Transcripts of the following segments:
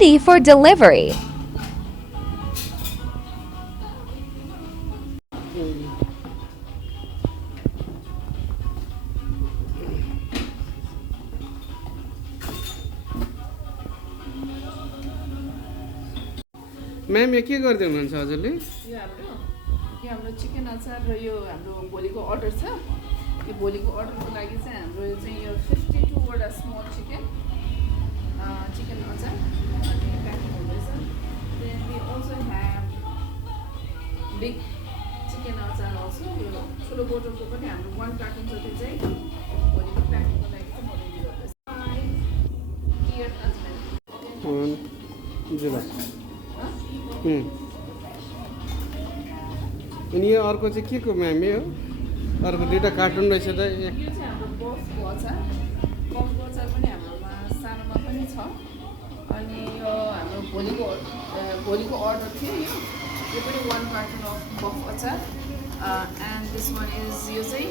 ready for delivery. Ma'am यो के गर्दै हुनुहुन्छ हजुरले? यो हाम्रो चिकन अचार र यो हाम्रो भोलिको अर्डर छ। यो भोलिको अर्डरको लागि चाहिँ हाम्रो चाहिँ यो 52 वटा स्मल चिकन अचार अनि प्याकिङ हुँदैछ। Then we also have big chicken achar also. यो ठुलो बोतलको पनि हाम्रो 1 कार्टुन छ, त्यो चाहिँ भोलिको प्याकिङको लागि चाहिँ म रेडी गर्दैछु। डियर हस्बेन्ड अनि यो अर्को चाहिँ के को म्याम हो? अर्को दुईवटा कार्टुन रहेछ त। यो चाहिँ हाम्रो बफको अचार। बफको अचार पनि हाम्रोमा सानोमा पनि छ। अनि यो हाम्रो भोलिको अर्डर थियो। यो पनि 1 कार्टुन अफ बफ अचार। एन्ड दिस वान इज यो चाहिँ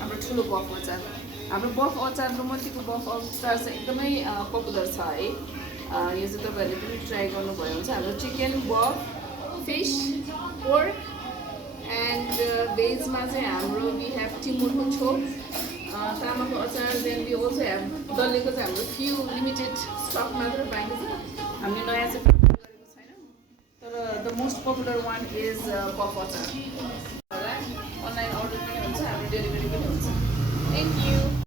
हाम्रो ठुलो बफ अचार। हाम्रो बफ अचार र मल्टीको बफ अचार चाहिँ एकदमै पपुलर छ है। यो चाहिँ तपाईँहरूले पनि ट्राई गर्नुभयो हुन्छ। हाम्रो chicken, buff, fish, pork and भेजमा चाहिँ हाम्रो वी हेभ टिमुरको छोप, तामाको अचार। देन वी अल्सो हेभ डल्लेको चाहिँ हाम्रो फ्यु लिमिटेड स्टक मात्र पाइन्छ। हामीले नयाँ चाहिँ गरेको छैन, तर the most popular one is buff achar. Online order पनि हुन्छ, हाम्रो डेलिभरी पनि हुन्छ। Thank you.